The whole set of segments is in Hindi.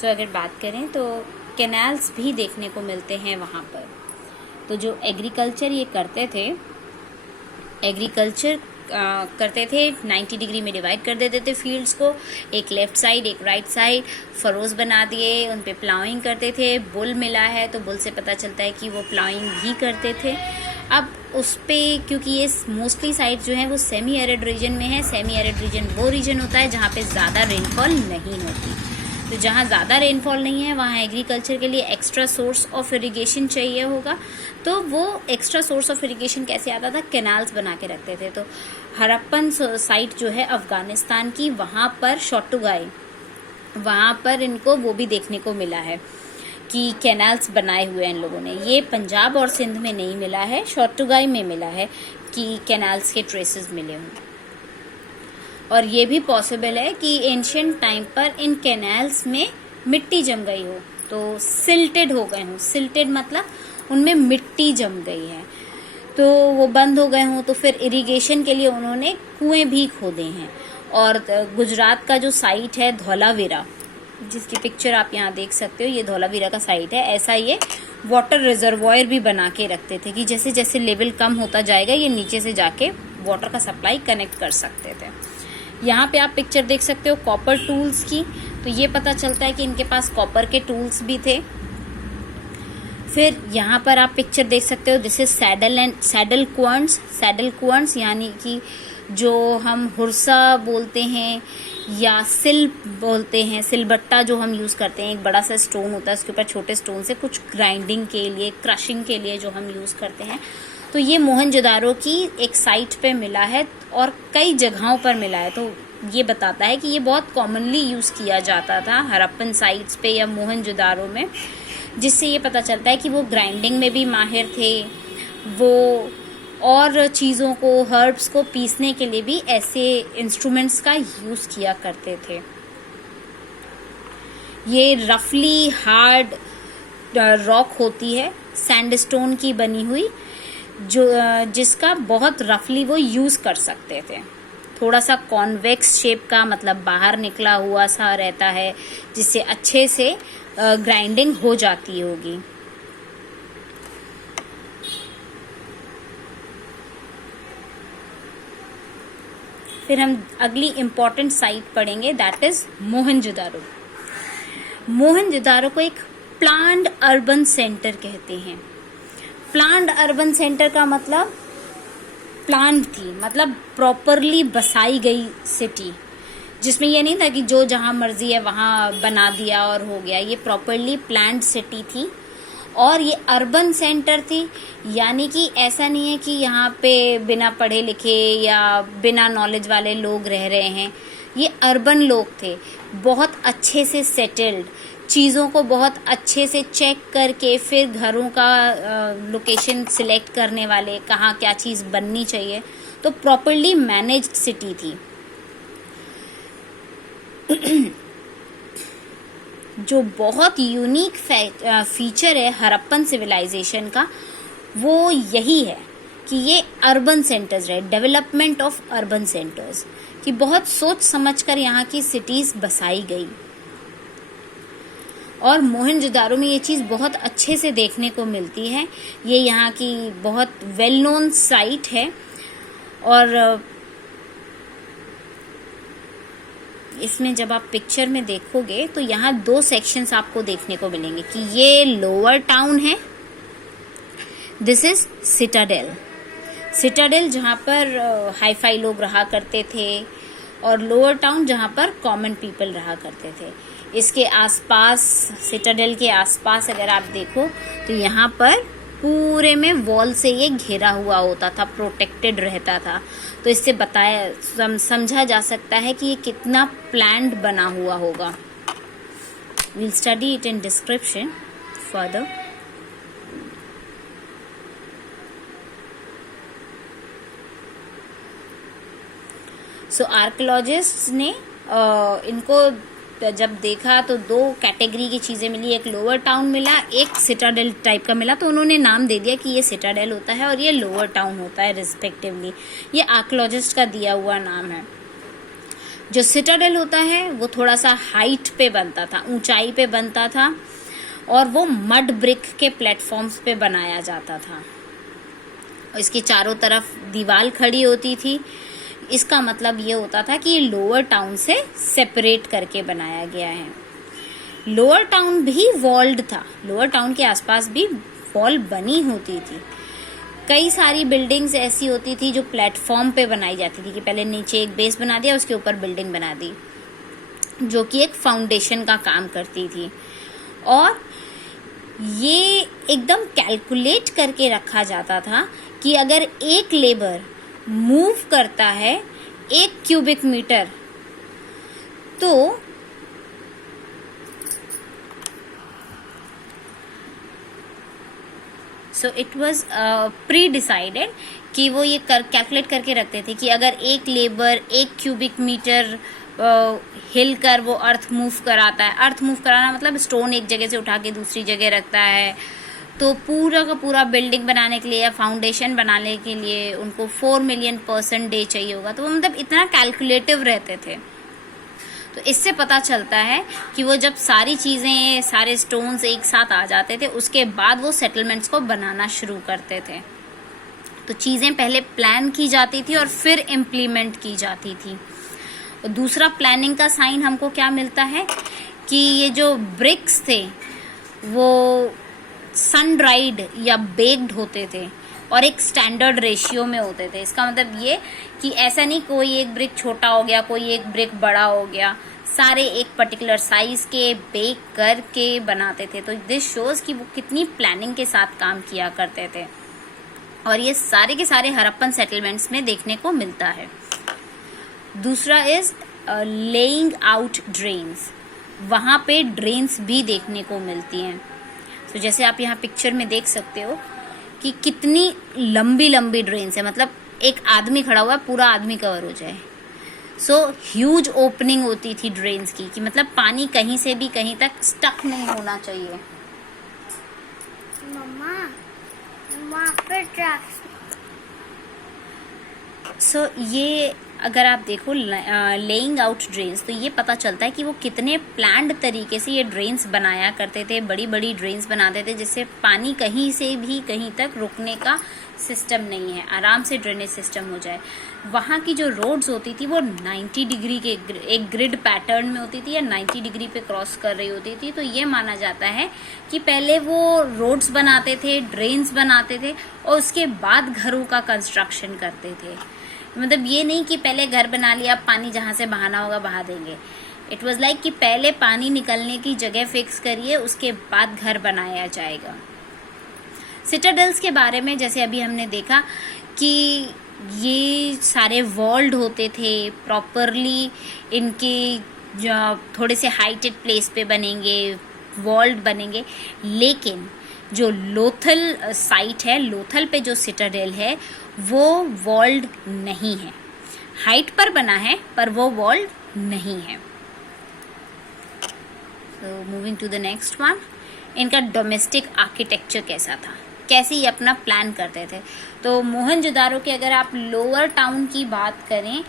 सो अगर बात करें तो कैनाल्स भी देखने को मिलते हैं वहाँ पर। तो जो एग्रीकल्चर ये करते थे, एग्रीकल्चर करते थे 90 डिग्री में डिवाइड कर देते थे फील्ड्स को, एक लेफ्ट साइड एक राइट साइड, फरोज बना दिए, उन पे प्लाउइंग करते थे। बुल मिला है तो बुल से पता चलता है कि वो प्लाउइंग भी करते थे। अब उस पे क्योंकि ये मोस्टली साइड जो है वो सेमी एरिड रीजन में है। सेमी एरिड रीजन वो रीजन होता है जहाँ पे ज़्यादा रेनफॉल नहीं होती। तो जहाँ ज़्यादा रेनफॉल नहीं है वहाँ एग्रीकल्चर के लिए एक्स्ट्रा सोर्स ऑफ इरिगेशन चाहिए होगा। तो वो एक्स्ट्रा सोर्स ऑफ इरिगेशन कैसे आता था, कैनाल्स बना के रखते थे। तो हड़प्पन साइट जो है अफगानिस्तान की, वहाँ पर शोटुगाई, वहाँ पर इनको वो भी देखने को मिला है कि कैनाल्स बनाए हुए हैं इन लोगों ने। ये पंजाब और सिंध में नहीं मिला है, शोटुगाई में मिला है कि कैनाल्स के ट्रेसेस मिले हों। और ये भी पॉसिबल है कि एंशिएंट टाइम पर इन कैनाल्स में मिट्टी जम गई हो, तो सिल्टेड हो गए हों। सिल्टेड मतलब उनमें मिट्टी जम गई है, तो वो बंद हो गए हों। तो फिर इरिगेशन के लिए उन्होंने कुएं भी खोदे हैं। और गुजरात का जो साइट है धौलावीरा, जिसकी पिक्चर आप यहाँ देख सकते हो, ये धौलावीरा का साइट है। ऐसा ये वाटर रिजर्वॉयर भी बना के रखते थे कि जैसे जैसे लेवल कम होता जाएगा ये नीचे से जाके वाटर का सप्लाई कनेक्ट कर सकते थे। यहाँ पे आप पिक्चर देख सकते हो कॉपर टूल्स की, तो ये पता चलता है कि इनके पास कॉपर के टूल्स भी थे। फिर यहाँ पर आप पिक्चर देख सकते हो, दिस इज सैडल क्वर्न्स। सैडल क्वर्न्स यानी कि जो हम हुरसा बोलते हैं या सिल बोलते हैं, सिलबट्टा जो हम यूज़ करते हैं, एक बड़ा सा स्टोन होता है, उसके ऊपर छोटे स्टोन से कुछ ग्राइंडिंग के लिए, क्रशिंग के लिए जो हम यूज़ करते हैं। तो ये मोहनजोदारो की एक साइट पे मिला है और कई जगहों पर मिला है। तो ये बताता है कि ये बहुत कॉमनली यूज़ किया जाता था हड़प्पन साइट्स पे या मोहनजोदारो में, जिससे ये पता चलता है कि वो ग्राइंडिंग में भी माहिर थे। वो और चीज़ों को, हर्ब्स को पीसने के लिए भी ऐसे इंस्ट्रूमेंट्स का यूज़ किया करते थे। ये रफली हार्ड रॉक होती है, सैंडस्टोन की बनी हुई, जो जिसका बहुत रफली वो यूज़ कर सकते थे। थोड़ा सा कॉन्वेक्स शेप का, मतलब बाहर निकला हुआ सा रहता है, जिससे अच्छे से ग्राइंडिंग हो जाती होगी। फिर हम अगली इम्पॉर्टेंट साइट पढ़ेंगे, दैट इज मोहनजोदारो। मोहनजोदारो को एक प्लान्ड अर्बन सेंटर कहते हैं। प्लान्ड अर्बन सेंटर का मतलब प्लान थी, मतलब प्रॉपरली बसाई गई सिटी, जिसमें ये नहीं था कि जो जहाँ मर्जी है वहाँ बना दिया और हो गया। ये प्रॉपरली प्लान्ड सिटी थी और ये अर्बन सेंटर थी, यानी कि ऐसा नहीं है कि यहाँ पे बिना पढ़े लिखे या बिना नॉलेज वाले लोग रह रहे हैं। ये अर्बन लोग थे, बहुत अच्छे से सेटल्ड, चीज़ों को बहुत अच्छे से चेक करके फिर घरों का लोकेशन सिलेक्ट करने वाले, कहाँ क्या चीज़ बननी चाहिए। तो प्रॉपरली मैनेज्ड सिटी थी। जो बहुत यूनिक फीचर है हड़प्पन सिविलाइजेशन का, वो यही है कि ये अर्बन सेंटर्स रहे, डेवलपमेंट ऑफ अर्बन सेंटर्स, कि बहुत सोच समझकर यहाँ की सिटीज़ बसाई गई। और मोहनजोदारो में ये चीज़ बहुत अच्छे से देखने को मिलती है। ये यहाँ की बहुत वेल नोन साइट है और इसमें जब आप पिक्चर में देखोगे तो यहाँ दो सेक्शंस आपको देखने को मिलेंगे कि ये लोअर टाउन है, दिस इज सिटाडेल। सिटाडेल जहाँ पर हाईफाई लोग रहा करते थे और लोअर टाउन जहाँ पर कॉमन पीपल रहा करते थे। इसके आसपास, सिटाडेल के आसपास अगर आप देखो तो यहाँ पर पूरे में वॉल से ये घिरा हुआ होता था, प्रोटेक्टेड रहता था। तो इससे बताया समझा जा सकता है कि ये कितना प्लान्ड बना हुआ होगा। We'll study it in description further. So archaeologists ने इनको जब देखा तो दो कैटेगरी की चीज़ें मिली, एक लोअर टाउन मिला, एक सिटाडेल टाइप का मिला। तो उन्होंने नाम दे दिया कि ये सिटाडेल होता है और ये लोअर टाउन होता है रिस्पेक्टिवली। ये आर्कियोलॉजिस्ट का दिया हुआ नाम है। जो सिटाडेल होता है वो थोड़ा सा हाइट पे बनता था, ऊंचाई पे बनता था, और वो मड ब्रिक के प्लेटफॉर्म्स पे बनाया जाता था। इसके चारों तरफ दीवार खड़ी होती थी। इसका मतलब ये होता था कि ये लोअर टाउन से सेपरेट करके बनाया गया है। लोअर टाउन भी वॉल्ड था, लोअर टाउन के आसपास भी वॉल बनी होती थी। कई सारी बिल्डिंग्स ऐसी होती थी जो प्लेटफॉर्म पे बनाई जाती थी कि पहले नीचे एक बेस बना दिया, उसके ऊपर बिल्डिंग बना दी, जो कि एक फाउंडेशन का काम करती थी। और ये एकदम कैलकुलेट करके रखा जाता था कि अगर एक लेबर मूव करता है 1 क्यूबिक मीटर, तो so it was pre decided कि वो ये कैलकुलेट करके रखते थे कि अगर एक लेबर 1 क्यूबिक मीटर हिल कर वो अर्थ मूव कराता है। अर्थ मूव कराना मतलब स्टोन एक जगह से उठा के दूसरी जगह रखता है, तो पूरा का पूरा बिल्डिंग बनाने के लिए या फाउंडेशन बनाने के लिए उनको 4 मिलियन % डे चाहिए होगा। तो वो मतलब इतना कैलकुलेटिव रहते थे। तो इससे पता चलता है कि वो जब सारी चीज़ें, सारे स्टोन्स एक साथ आ जाते थे, उसके बाद वो सेटलमेंट्स को बनाना शुरू करते थे। तो चीज़ें पहले प्लान की जाती थी और फिर इम्प्लीमेंट की जाती थी। और दूसरा प्लानिंग का साइन हमको क्या मिलता है कि ये जो ब्रिक्स थे वो सन ड्राइड या बेक्ड होते थे और एक स्टैंडर्ड रेशियो में होते थे। इसका मतलब ये कि ऐसा नहीं कोई एक ब्रिक छोटा हो गया, कोई एक ब्रिक बड़ा हो गया, सारे एक पर्टिकुलर साइज के बेक करके बनाते थे। तो दिस शोज कि वो कितनी प्लानिंग के साथ काम किया करते थे, और ये सारे के सारे हड़प्पन सेटलमेंट्स में देखने को मिलता है। दूसरा इज लेइंग आउट ड्रेन्स। वहाँ पे ड्रेन्स भी देखने को मिलती हैं। तो जैसे आप यहाँ पिक्चर में देख सकते हो कि कितनी लंबी लंबी ड्रेन्स है, मतलब एक आदमी खड़ा हुआ है, पूरा आदमी कवर हो जाए। सो ह्यूज ओपनिंग होती थी ड्रेन्स की, कि मतलब पानी कहीं से भी कहीं तक स्टक नहीं होना चाहिए। मम्मा वहाँ पे सो ये अगर आप देखो लेइंग आउट ड्रेन्स, तो ये पता चलता है कि वो कितने प्लान्ड तरीके से ये ड्रेन्स बनाया करते थे। बड़ी बड़ी ड्रेन्स बनाते थे जिससे पानी कहीं से भी कहीं तक रुकने का सिस्टम नहीं है, आराम से ड्रेनेज सिस्टम हो जाए। वहाँ की जो रोड्स होती थी वो 90 डिग्री के एक ग्रिड पैटर्न में होती थी या 90 डिग्री पे क्रॉस कर रही होती थी। तो ये माना जाता है कि पहले वो रोड्स बनाते थे, ड्रेन्स बनाते थे, और उसके बाद घरों का कंस्ट्रक्शन करते थे। मतलब ये नहीं कि पहले घर बना लिया, पानी जहाँ से बहाना होगा बहा देंगे। इट वॉज लाइक कि पहले पानी निकलने की जगह फिक्स करिए, उसके बाद घर बनाया जाएगा। सिटाडेल्स के बारे में जैसे अभी हमने देखा कि ये सारे वॉल्ड होते थे प्रॉपरली, इनके जो थोड़े से हाइटेड प्लेस पे बनेंगे, वॉल्ड बनेंगे। लेकिन जो लोथल साइट है, लोथल पे जो सिटाडेल है वो वॉल्ड नहीं है, हाइट पर बना है पर वो वॉल्ड नहीं है। तो moving to the next one, इनका डोमेस्टिक आर्किटेक्चर कैसा था, कैसे ये अपना प्लान करते थे। तो मोहनजोदारो के अगर आप लोअर टाउन की बात करें,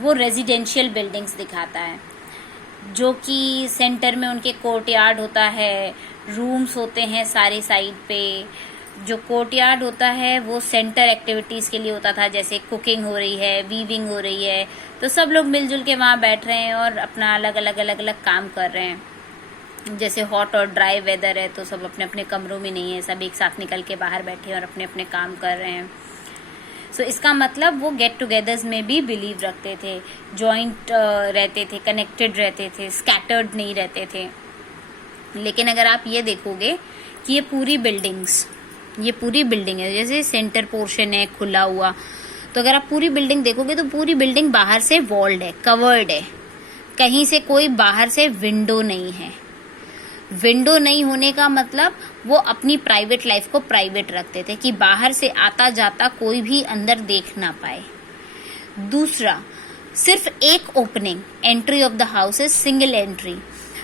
वो रेजिडेंशियल बिल्डिंग्स दिखाता है, जो कि सेंटर में उनके कोर्टयार्ड होता है, रूम्स होते हैं सारे साइड पे। जो कोर्टयार्ड होता है वो सेंटर एक्टिविटीज़ के लिए होता था, जैसे कुकिंग हो रही है, वीविंग हो रही है, तो सब लोग मिलजुल के वहाँ बैठ रहे हैं और अपना अलग अलग काम कर रहे हैं। जैसे हॉट और ड्राई वेदर है तो सब अपने अपने कमरों में नहीं है, सब एक साथ निकल के बाहर बैठे और अपने अपने काम कर रहे हैं। सो इसका मतलब वो गेट टुगेदर्स में भी बिलीव रखते थे, जॉइंट रहते थे, कनेक्टेड रहते थे, स्कैटर्ड नहीं रहते थे। लेकिन अगर आप ये देखोगे कि ये पूरी बिल्डिंग है, जैसे सेंटर पोर्शन है खुला हुआ, तो अगर आप पूरी बिल्डिंग देखोगे तो पूरी बिल्डिंग बाहर से वॉल्ड है, कवर्ड है, कहीं से कोई बाहर से विंडो नहीं है। विंडो नहीं होने का मतलब वो अपनी प्राइवेट लाइफ को प्राइवेट रखते थे कि बाहर से आता जाता कोई भी अंदर देख ना पाए। दूसरा, सिर्फ एक opening, entry of the house is single entry.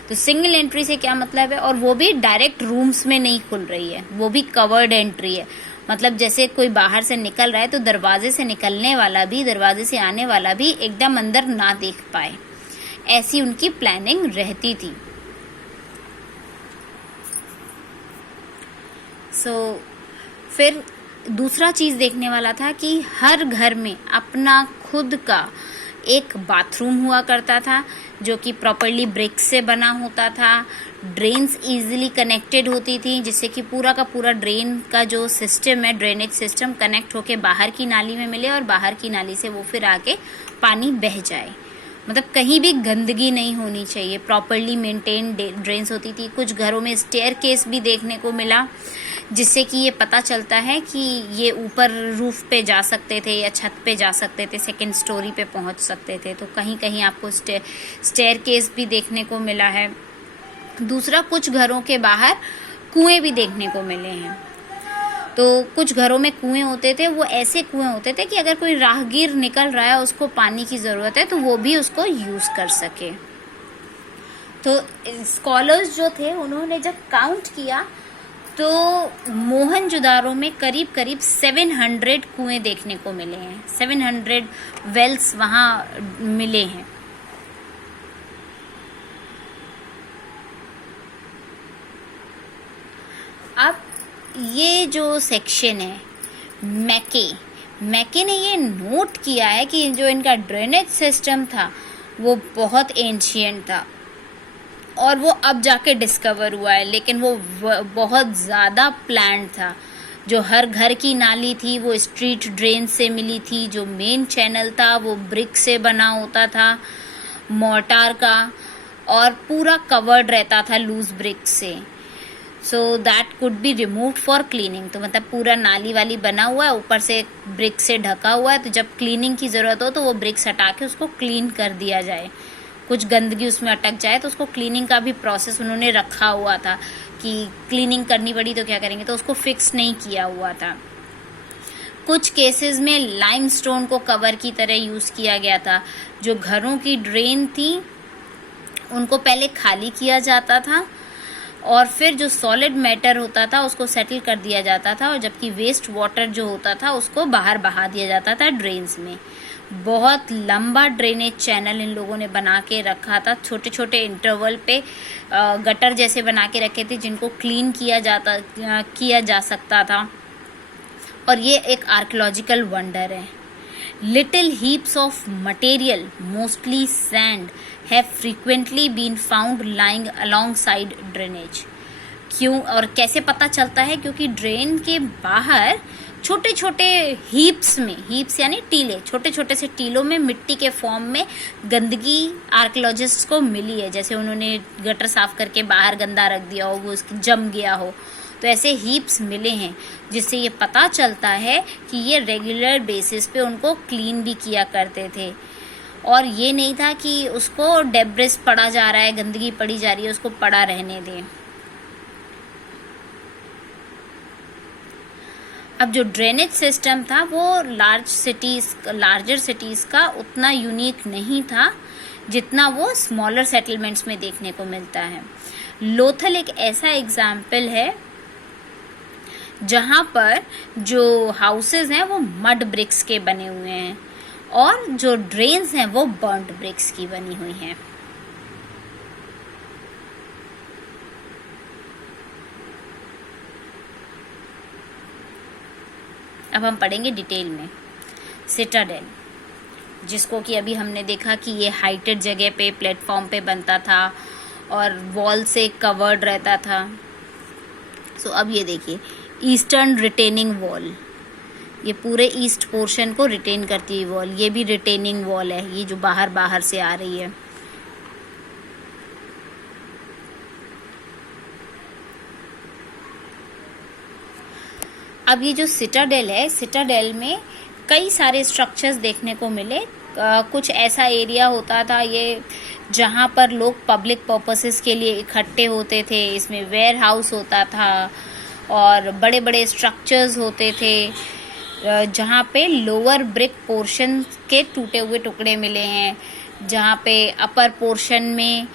तो सिंगल एंट्री से क्या मतलब है, और वो भी डायरेक्ट रूम्स में नहीं खुल रही है, वो भी कवर्ड एंट्री है। मतलब जैसे कोई बाहर से निकल रहा है तो दरवाजे से निकलने वाला भी, दरवाजे से आने वाला भी एकदम अंदर ना देख पाए। ऐसी उनकी प्लानिंग रहती थी। फिर दूसरा चीज देखने वाला था कि हर घर में अपना खुद का एक बाथरूम हुआ करता था, जो कि प्रॉपर्ली ब्रिक से बना होता था। ड्रेन्स इजीली कनेक्टेड होती थी, जिससे कि पूरा का पूरा ड्रेन का जो सिस्टम है, ड्रेनेज सिस्टम कनेक्ट होके बाहर की नाली में मिले और बाहर की नाली से वो फिर आके पानी बह जाए। मतलब कहीं भी गंदगी नहीं होनी चाहिए, प्रॉपर्ली मेंटेन ड्रेन्स होती थी। कुछ घरों में स्टेयरकेस भी देखने को मिला, जिससे कि ये पता चलता है कि ये ऊपर रूफ पे जा सकते थे या छत पे जा सकते थे, सेकंड स्टोरी पे पहुंच सकते थे। तो कहीं कहीं आपको स्टेयरकेस भी देखने को मिला है। दूसरा, कुछ घरों के बाहर कुएं भी देखने को मिले हैं। तो कुछ घरों में कुएं होते थे, वो ऐसे कुएं होते थे कि अगर कोई राहगीर निकल रहा है, उसको पानी की ज़रूरत है, तो वो भी उसको यूज़ कर सके। तो स्कॉलर्स जो थे उन्होंने जब काउंट किया तो मोहनजोदारो में करीब करीब 700 कुएं देखने को मिले हैं, 700 वेल्स वहाँ मिले हैं। अब ये जो सेक्शन है, मैके ने ये नोट किया है कि जो इनका ड्रेनेज सिस्टम था वो बहुत एंशिएंट था और वो अब जाके डिस्कवर हुआ है, लेकिन वो बहुत ज़्यादा प्लान्ड था। जो हर घर की नाली थी वो स्ट्रीट ड्रेन से मिली थी, जो मेन चैनल था वो ब्रिक से बना होता था, मोर्टार का, और पूरा कवर्ड रहता था लूज ब्रिक से। So that could be removed for cleaning. तो मतलब पूरा नाली वाली बना हुआ है, ऊपर से ब्रिक से ढका हुआ है, तो जब क्लीनिंग की ज़रूरत हो तो वो ब्रिक्स हटा के उसको क्लीन कर दिया जाए। कुछ गंदगी उसमें अटक जाए तो उसको क्लीनिंग का भी प्रोसेस उन्होंने रखा हुआ था कि क्लीनिंग करनी पड़ी तो क्या करेंगे, तो उसको फिक्स नहीं किया हुआ था। कुछ केसेस में लाइमस्टोन को कवर की तरह यूज़ किया गया था। जो घरों की ड्रेन थी उनको पहले खाली किया जाता था और फिर जो सॉलिड मैटर होता था उसको सेटल कर दिया जाता था, और जबकि वेस्ट वाटर जो होता था उसको बाहर बहा दिया जाता था ड्रेन्स में। बहुत लंबा ड्रेनेज चैनल इन लोगों ने बना के रखा था, छोटे छोटे इंटरवल पे गटर जैसे बना के रखे थे जिनको क्लीन किया जा सकता था। और ये एक आर्कियोलॉजिकल वंडर है। Little heaps of material, mostly sand, have frequently been found lying alongside drainage। क्यों और कैसे पता चलता है? क्योंकि ड्रेन के बाहर छोटे छोटे हीप्स में, हीप्स यानी टीले, छोटे छोटे से टीलों में मिट्टी के फॉर्म में गंदगी आर्कियोलॉजिस्ट को मिली है। जैसे उन्होंने गटर साफ करके बाहर गंदा रख दिया हो, वो उसकी जम गया हो, तो ऐसे हीप्स मिले हैं, जिससे ये पता चलता है कि ये रेगुलर बेसिस पे उनको क्लीन भी किया करते थे। और ये नहीं था कि उसको डेब्रिस पड़ा जा रहा है, गंदगी पड़ी जा रही है, उसको पड़ा रहने दें। अब जो ड्रेनेज सिस्टम था वो लार्जर सिटीज़ का उतना यूनिक नहीं था जितना वो स्मॉलर सेटलमेंट्स में देखने को मिलता है। लोथल एक ऐसा एग्जाम्पल है जहाँ पर जो हाउसेस हैं वो मड ब्रिक्स के बने हुए हैं और जो ड्रेन्स हैं वो बर्न्ड ब्रिक्स की बनी हुई हैं। अब हम पढ़ेंगे डिटेल में सिटाडेल, जिसको कि अभी हमने देखा कि ये हाइटेड जगह पे प्लेटफॉर्म पे बनता था और वॉल से कवर्ड रहता था। सो अब ये देखिए, ईस्टर्न रिटेनिंग वॉल, ये पूरे ईस्ट पोर्शन को रिटेन करती है वॉल। ये भी रिटेनिंग वॉल है, ये जो बाहर से आ रही है। अब ये जो सिटाडेल है, सिटाडेल में कई सारे स्ट्रक्चर्स देखने को मिले। कुछ ऐसा एरिया होता था ये जहाँ पर लोग पब्लिक पर्पसेस के लिए इकट्ठे होते थे। इसमें वेयर हाउस होता था और बड़े बड़े स्ट्रक्चर्स होते थे, जहाँ पे लोअर ब्रिक पोर्शन के टूटे हुए टुकड़े मिले हैं, जहाँ पे अपर पोर्शन में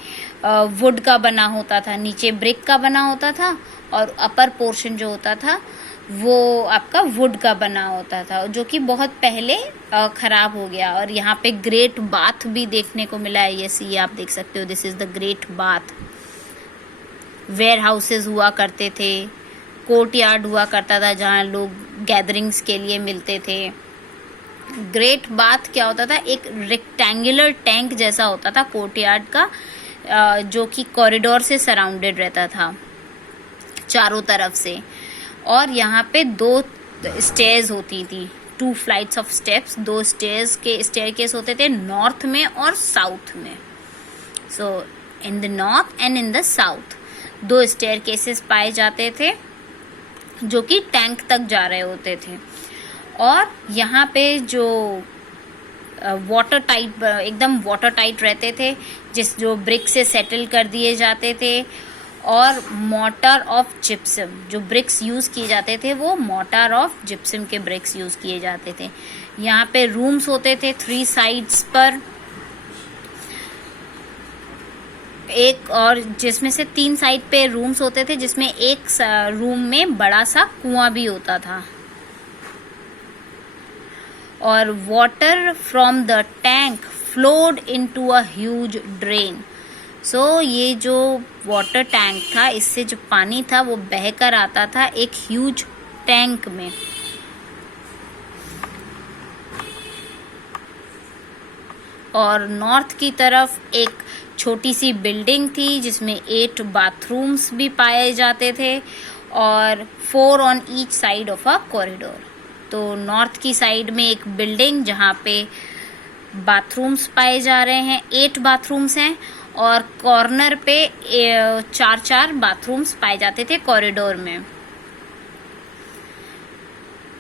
वुड का बना होता था, नीचे ब्रिक का बना होता था, और अपर पोर्शन जो होता था वो आपका वुड का बना होता था, जो कि बहुत पहले खराब हो गया। और यहाँ पे ग्रेट बाथ भी देखने को मिला है। ये आप देख सकते हो, this is the great bath. Warehouses हुआ करते थे, कोर्ट यार्ड हुआ करता था जहाँ लोग गैदरिंग्स के लिए मिलते थे। ग्रेट बाथ क्या होता था, एक रेक्टेंगुलर टैंक जैसा होता था कोर्ट यार्ड का, जो कि कॉरिडोर से सराउंडेड रहता था चारों तरफ से। और यहाँ पे 2 स्टेयर्स होती थी, 2 फ्लाइट्स ऑफ स्टेप्स, 2 स्टेयरकेस होते थे नॉर्थ में और साउथ में। So in the north and in the south 2 staircases पाए जाते थे जो कि टैंक तक जा रहे होते थे। और यहाँ पे जो वाटर टाइट, एकदम वाटर टाइट रहते थे, जो ब्रिक से सेटल कर दिए जाते थे। और मोर्टार ऑफ जिप्सम, जो ब्रिक्स यूज़ किए जाते थे वो मोर्टार ऑफ जिप्सम के ब्रिक्स यूज़ किए जाते थे। यहाँ पे रूम्स होते थे 3 साइड्स पर, एक और जिसमें से 3 साइड पे रूम्स होते थे, जिसमें एक रूम में बड़ा सा कुआं भी होता था। और water from the tank flowed into a huge drain. So ये जो वाटर टैंक था, इससे जो पानी था वो बहकर आता था एक ह्यूज टैंक में। और नॉर्थ की तरफ एक छोटी सी बिल्डिंग थी जिसमें 8 बाथरूम्स भी पाए जाते थे और 4 on each side of a corridor. तो नॉर्थ की साइड में एक बिल्डिंग जहाँ पे बाथरूम्स पाए जा रहे हैं, 8 बाथरूम्स हैं, और कॉर्नर पे 4-4 बाथरूम्स पाए जाते थे कॉरिडोर में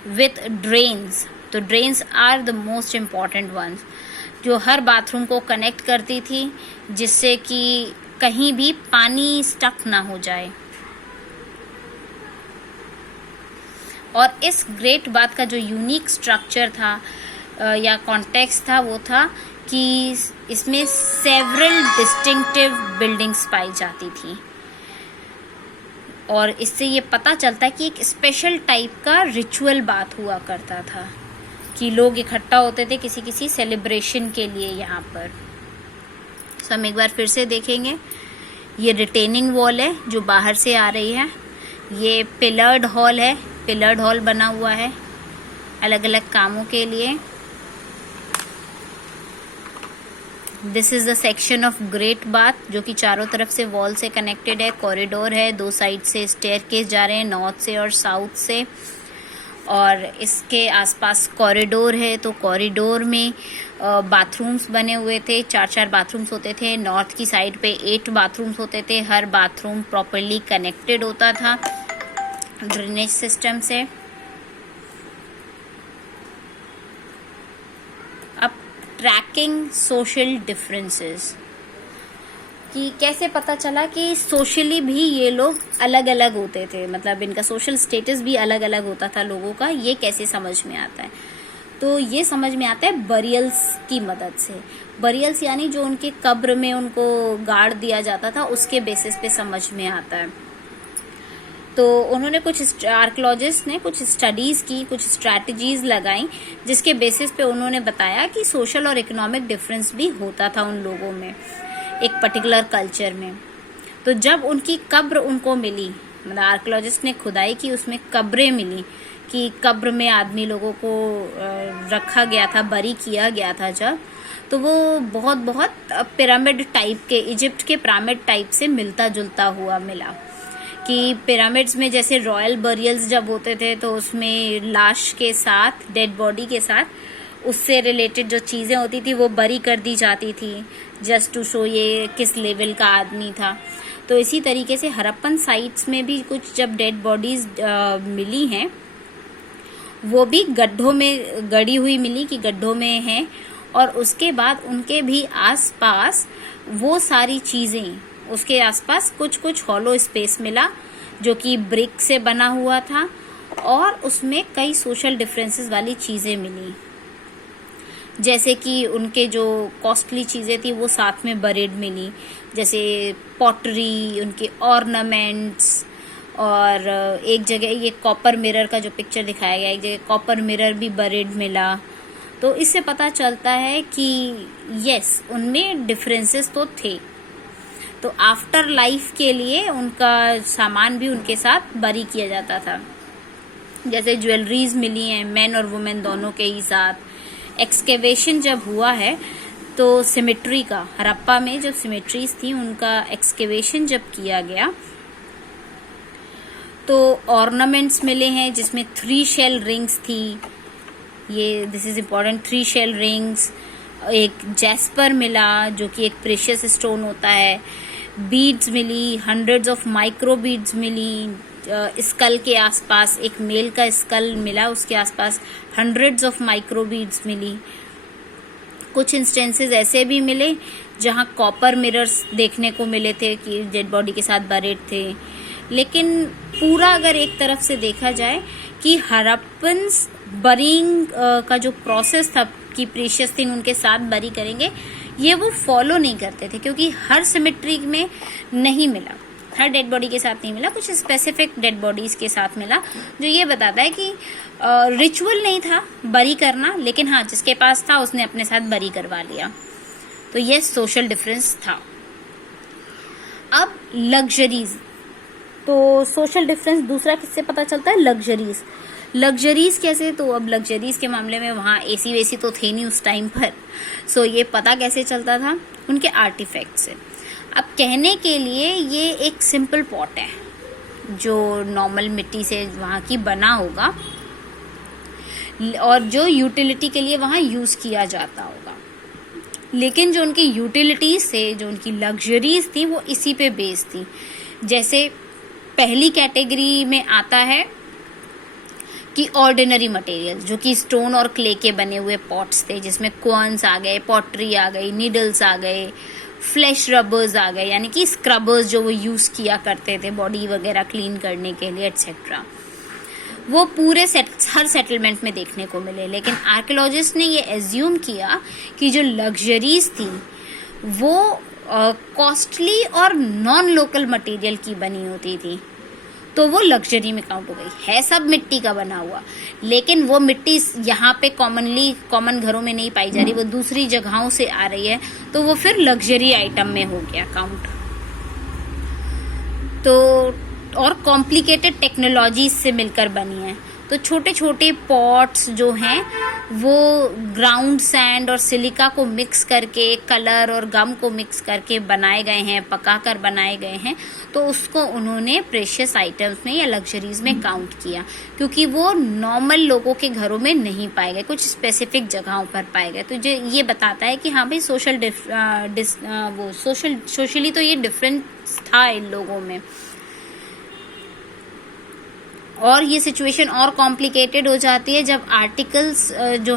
विथ ड्रेन्स। तो drains are the most important ones, जो हर बाथरूम को कनेक्ट करती थी जिससे कि कहीं भी पानी स्टक ना हो जाए। और इस ग्रेट बाथ का जो यूनिक स्ट्रक्चर था या कॉन्टेक्स्ट था वो था कि इसमें सेवरल डिस्टिंक्टिव बिल्डिंग्स पाई जाती थी। और इससे ये पता चलता है कि एक स्पेशल टाइप का रिचुअल बात हुआ करता था, कि लोग इकट्ठा होते थे किसी किसी सेलिब्रेशन के लिए यहाँ पर। तो हम एक बार फिर से देखेंगे। ये रिटेनिंग वॉल है जो बाहर से आ रही है। ये पिलर्ड हॉल है, पिलर्ड हॉल बना हुआ है अलग अलग कामों के लिए। This is the section of great bath, जो कि चारों तरफ से वॉल से कनेक्टेड है। कॉरिडोर है, 2 साइड से स्टेयरकेस जा रहे हैं, नॉर्थ से और साउथ से। और इसके आसपास कॉरिडोर है, तो कॉरिडोर में बाथरूम्स बने हुए थे, 4-4 बाथरूम्स होते थे। नॉर्थ की साइड पे 8 बाथरूम्स होते थे। हर बाथरूम प्रॉपरली कनेक्टेड होता था ड्रेनेज सिस्टम से। अब ट्रैकिंग सोशल डिफरेंसेस, कि कैसे पता चला कि सोशली भी ये लोग अलग अलग होते थे, मतलब इनका सोशल स्टेटस भी अलग अलग होता था लोगों का। ये कैसे समझ में आता है? तो ये समझ में आता है बरियल्स की मदद से। बरियल्स यानी जो उनके कब्र में उनको गाड़ दिया जाता था, उसके बेसिस पे समझ में आता है। तो उन्होंने कुछ आर्कियोलॉजिस्ट ने कुछ स्टडीज की, कुछ स्ट्रैटेजीज लगाई, जिसके बेसिस पे उन्होंने बताया कि सोशल और इकोनॉमिक डिफरेंस भी होता था उन लोगों में, एक पर्टिकुलर कल्चर में। तो जब उनकी कब्र उनको मिली, मतलब आर्कियोलॉजिस्ट ने खुदाई की, उसमें कब्रें मिली कि कब्र में आदमी लोगों को रखा गया था, बरी किया गया था जब, तो वो बहुत बहुत पिरामिड टाइप के, इजिप्ट के पिरामिड टाइप से मिलता जुलता हुआ मिला। कि पिरामिड्स में जैसे रॉयल बरियल्स जब होते थे तो उसमें लाश के साथ, डेड बॉडी के साथ उससे रिलेटेड जो चीज़ें होती थी वो बरी कर दी जाती थी, जस्ट टू शो ये किस लेवल का आदमी था। तो इसी तरीके से हड़प्पन साइट्स में भी कुछ जब डेड बॉडीज मिली हैं, वो भी गड्ढों में गड़ी हुई मिली कि गड्ढों में हैं। और उसके बाद उनके भी आसपास वो सारी चीज़ें, उसके आसपास कुछ कुछ हॉलो स्पेस मिला जो कि ब्रिक से बना हुआ था, और उसमें कई सोशल डिफरेंसेस वाली चीज़ें मिली। जैसे कि उनके जो कॉस्टली चीज़ें थी वो साथ में बरीड मिली, जैसे पॉटरी, उनके ऑर्नामेंट्स और एक जगह ये कॉपर मिरर का जो पिक्चर दिखाया गया, एक जगह कॉपर मिरर भी बरीड मिला। तो इससे पता चलता है कि यस, उनमें डिफरेंसेस तो थे। तो आफ्टर लाइफ के लिए उनका सामान भी उनके साथ बरी किया जाता था। जैसे ज्वेलरीज मिली हैं मेन और वुमेन दोनों के ही साथ। एक्सकेवेशन जब हुआ है तो सिमेट्री का, हड़प्पा में जब सिमेट्रीज थी उनका एक्सकेवेशन जब किया गया तो ऑर्नामेंट्स मिले हैं जिसमें 3 शेल रिंग्स थी। ये this is important, 3 shell rings. एक जैस्पर मिला जो कि एक प्रेशियस स्टोन होता है। बीड्स मिली, हंड्रेड्स ऑफ माइक्रो बीड्स मिली। स्कल के आसपास एक मेल का स्कल मिला, उसके आसपास हंड्रेड्स ऑफ माइक्रो बीड्स मिली। कुछ इंस्टेंसेस ऐसे भी मिले जहां कॉपर मिरर्स देखने को मिले थे कि डेड बॉडी के साथ बरीड थे। लेकिन पूरा अगर एक तरफ से देखा जाए कि हड़प्पन्स बरीइंग का जो प्रोसेस था कि प्रीशियस थिंग उनके साथ बरी करेंगे, ये वो फॉलो नहीं करते थे, क्योंकि हर सिमेट्री में नहीं मिला, हर डेड बॉडी के साथ नहीं मिला, कुछ स्पेसिफिक डेड बॉडीज के साथ मिला, जो ये बताता है कि रिचुअल नहीं था बरी करना, लेकिन हाँ जिसके पास था उसने अपने साथ बरी करवा लिया। तो ये सोशल डिफरेंस था। अब लग्जरीज, तो सोशल डिफरेंस दूसरा किससे पता चलता है? लग्जरीज। लग्जरीज कैसे? तो अब लग्जरीज के मामले में वहाँ एसी वेसी तो थे नहीं उस टाइम पर, सो ये पता कैसे चलता था? उनके आर्टिफैक्ट से। अब कहने के लिए ये एक सिंपल पॉट है जो नॉर्मल मिट्टी से वहाँ की बना होगा और जो यूटिलिटी के लिए वहाँ यूज किया जाता होगा, लेकिन जो उनकी यूटिलिटीज थे, जो उनकी लग्जरीज थी, वो इसी पे बेस्ड थी। जैसे पहली कैटेगरी में आता है कि ऑर्डिनरी मटेरियल, जो कि स्टोन और क्ले के बने हुए पॉट्स थे, जिसमें क्वार्न्स आ गए, पॉटरी आ गई, नीडल्स आ गए, फ्लैश रबर्स आ गए, यानी कि स्क्रबर्स जो वो यूज किया करते थे बॉडी वगैरह क्लीन करने के लिए एटसेट्रा। वो पूरे हर सेटलमेंट में देखने को मिले। लेकिन आर्कियोलॉजिस्ट ने ये एज्यूम किया कि जो लग्जरीज थी वो कॉस्टली और नॉन लोकल मटेरियल की बनी होती थी, तो वो लग्जरी में काउंट हो गई। है सब मिट्टी का बना हुआ, लेकिन वो मिट्टी यहाँ पे कॉमन घरों में नहीं पाई जा रही, वो दूसरी जगहों से आ रही है, तो वो फिर लग्जरी आइटम में हो गया काउंट। तो और कॉम्प्लिकेटेड टेक्नोलॉजी से मिलकर बनी है। तो छोटे छोटे पॉट्स जो हैं वो ग्राउंड सैंड और सिलिका को मिक्स करके, कलर और गम को मिक्स करके बनाए गए हैं, पकाकर बनाए गए हैं। तो उसको उन्होंने प्रेशियस आइटम्स में या लग्जरीज में काउंट किया, क्योंकि वो नॉर्मल लोगों के घरों में नहीं पाए गए, कुछ स्पेसिफिक जगहों पर पाए गए। तो ये बताता है कि हाँ भाई सोशली तो ये डिफरेंस था इन लोगों में। और ये सिचुएशन और कॉम्प्लिकेटेड हो जाती है जब आर्टिकल्स जो